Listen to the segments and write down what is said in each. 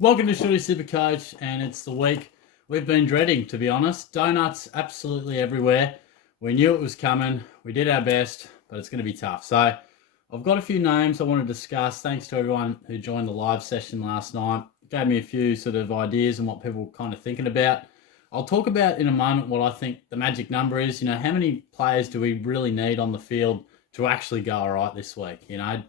Welcome to Shooty SuperCoach, and it's the week we've been dreading, to be honest. Donuts absolutely everywhere. We knew it was coming. We did our best, but it's going to be tough. So I've got a few names I want to discuss. Thanks to everyone who joined the live session last night. It gave me a few sort of ideas and what people were kind of thinking about. I'll talk about in a moment what I think the magic number is. You know, how many players do we really need on the field to actually go all right this week? You know,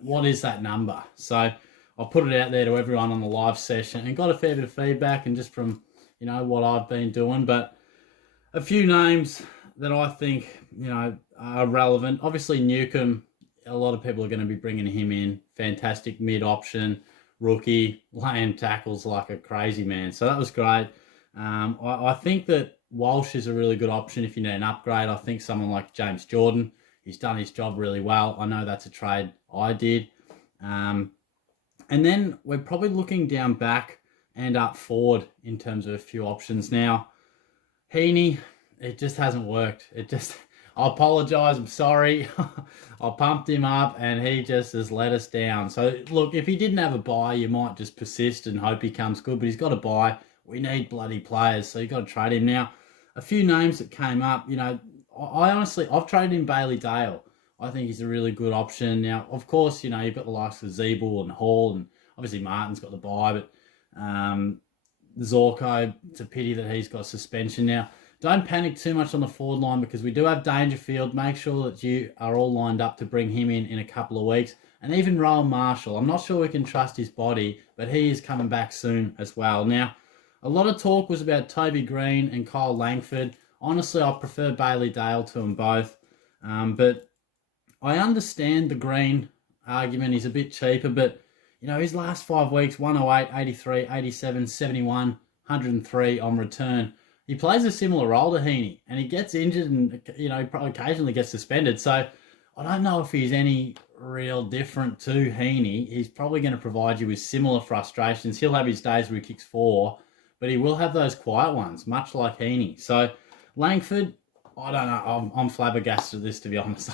what is that number? So I'll put it out there to everyone on the live session and got a fair bit of feedback and just from, you know, what I've been doing. But a few names that I think, you know, are relevant. Obviously, Newcomb, a lot of people are going to be bringing him in. Fantastic mid option, rookie, laying tackles like a crazy man. So that was great. I think that Walsh is a really good option if you need an upgrade. I think someone like James Jordan, he's done his job really well. I know that's a trade I did. And then we're probably looking down back and up forward in terms of a few options. Now, Heaney, it just hasn't worked. I apologise, I'm sorry. I pumped him up and he just has let us down. So, look, if he didn't have a buy, you might just persist and hope he comes good, but he's got a buy. We need bloody players, so you've got to trade him. Now, a few names that came up, you know, I've traded in Bailey Dale. I think he's a really good option. Now, of course, you know, you've got the likes of Zeeble and Hall, and obviously Martin's got the bye, but Zorko, it's a pity that he's got suspension now. Don't panic too much on the forward line because we do have Dangerfield. Make sure that you are all lined up to bring him in a couple of weeks. And even Rowan Marshall. I'm not sure we can trust his body, but he is coming back soon as well. Now, a lot of talk was about Toby Green and Kyle Langford. Honestly, I prefer Bailey Dale to them both. But I understand the Green argument. He's a bit cheaper, but you know, his last 5 weeks, 108, 83, 87, 71, 103 on return. He plays a similar role to Heaney, and he gets injured and, you know, occasionally gets suspended. So I don't know if he's any real different to Heaney. He's probably going to provide you with similar frustrations. He'll have his days where he kicks 4, but he will have those quiet ones, much like Heaney. So Langford, I don't know. I'm flabbergasted at this, to be honest.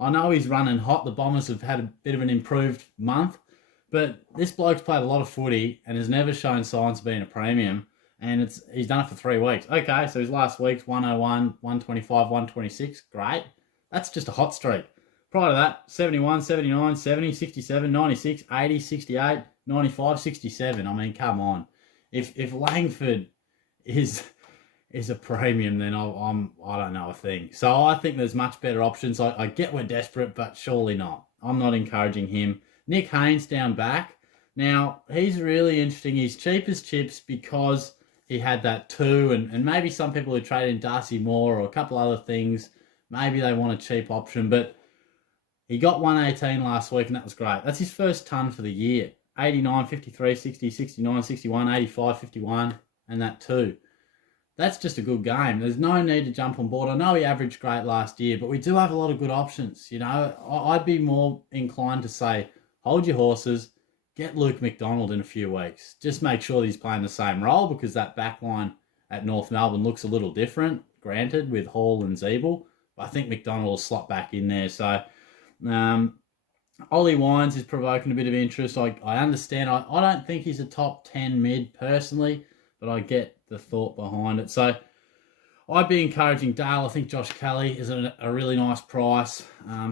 I know he's running hot. The Bombers have had a bit of an improved month, but this bloke's played a lot of footy and has never shown signs of being a premium. And he's done it for 3 weeks. Okay, so his last week's 101, 125, 126. Great. That's just a hot streak. Prior to that, 71, 79, 70, 67, 96, 80, 68, 95, 67. I mean, come on. If Langford is a premium, then I don't know a thing. So I think there's much better options. I get we're desperate, but surely not. I'm not encouraging him. Nick Haynes down back. Now, he's really interesting. He's cheap as chips because he had that 2, and maybe some people who trade in Darcy Moore or a couple other things, maybe they want a cheap option, but he got 118 last week, and that was great. That's his first ton for the year. 89, 53, 60, 69, 61, 85, 51, and that 2. That's just a good game. There's no need to jump on board. I know he averaged great last year, but we do have a lot of good options. You know, I'd be more inclined to say, hold your horses, get Luke McDonald in a few weeks. Just make sure that he's playing the same role because that back line at North Melbourne looks a little different, granted, with Hall and Zeeble. But I think McDonald will slot back in there. So, Ollie Wines is provoking a bit of interest. I understand. I don't think he's a top 10 mid personally, but I get the thought behind it. So I'd be encouraging Dale. I think Josh Kelly is a really nice price.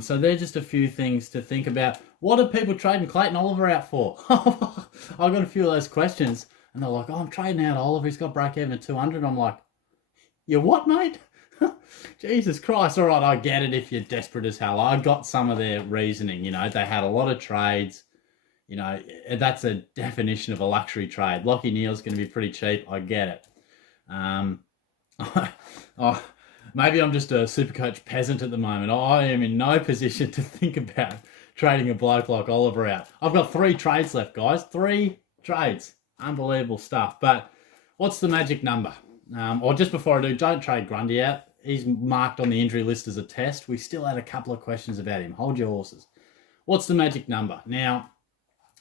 So they're just a few things to think about. What are people trading Clayton Oliver out for? I've got a few of those questions. And they're like, oh, I'm trading out Oliver. He's got break even at 200. I'm like, you what, mate? Jesus Christ. All right, I get it if you're desperate as hell. I got some of their reasoning. You know, they had a lot of trades. You know, that's a definition of a luxury trade. Lockie Neal's going to be pretty cheap. I get it. Maybe I'm just a SuperCoach peasant at the moment. I am in no position to think about trading a bloke like Oliver out. I've got 3 trades left, guys. 3 trades. Unbelievable stuff. But what's the magic number? Or just before I do, don't trade Grundy out. He's marked on the injury list as a test. We still had a couple of questions about him. Hold your horses. What's the magic number? Now,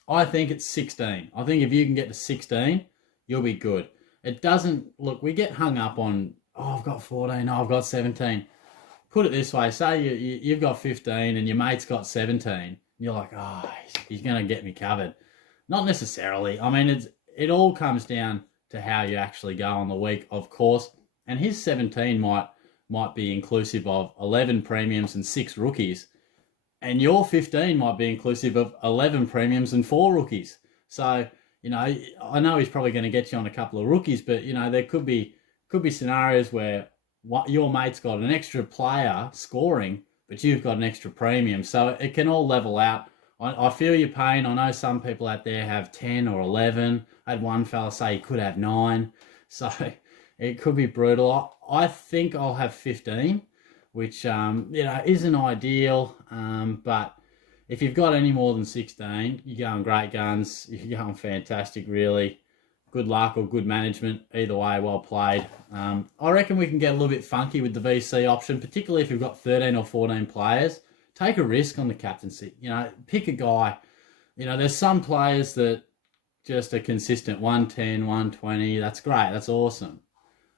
I think it's 16. I think if you can get to 16, you'll be good. It doesn't, look, we get hung up on, oh, I've got 14, oh, I've got 17. Put it this way, say you've got 15 and your mate's got 17. And you're like, oh, he's going to get me covered. Not necessarily. I mean, it all comes down to how you actually go on the week, of course. And his 17 might be inclusive of 11 premiums and 6 rookies, and your 15 might be inclusive of 11 premiums and 4 rookies. So, I know he's probably going to get you on a couple of rookies, but there could be scenarios where your mate's got an extra player scoring, but you've got an extra premium. So it can all level out. I feel your pain. I know some people out there have 10 or 11. I had one fella say he could have 9. So it could be brutal. I think I'll have 15, which, isn't ideal. But if you've got any more than 16, you're going great guns. You're going fantastic, really. Good luck or good management. Either way, well played. I reckon we can get a little bit funky with the VC option, particularly if you've got 13 or 14 players. Take a risk on the captaincy. Pick a guy. There's some players that just are consistent, 110, 120. That's great. That's awesome.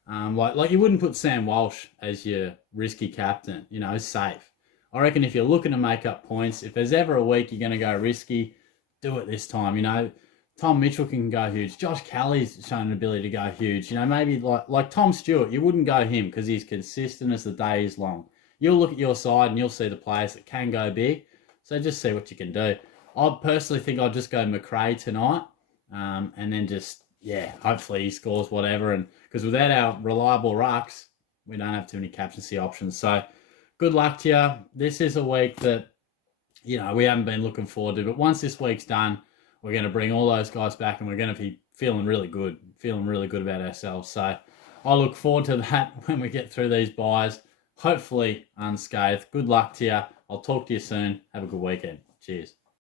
Like you wouldn't put Sam Walsh as your risky captain. Safe. I reckon if you're looking to make up points, if there's ever a week you're going to go risky, do it this time. Tom Mitchell can go huge. Josh Kelly's shown an ability to go huge. Maybe like Tom Stewart, you wouldn't go him because he's consistent as the day is long. You'll look at your side and you'll see the players that can go big. So just see what you can do. I personally think I'll just go McRae tonight, and then hopefully he scores whatever. And because without our reliable rucks, we don't have too many captaincy options. So good luck to you. This is a week that we haven't been looking forward to. But once this week's done, we're going to bring all those guys back and we're going to be feeling really good about ourselves. So I look forward to that when we get through these buys, hopefully unscathed. Good luck to you. I'll talk to you soon. Have a good weekend. Cheers.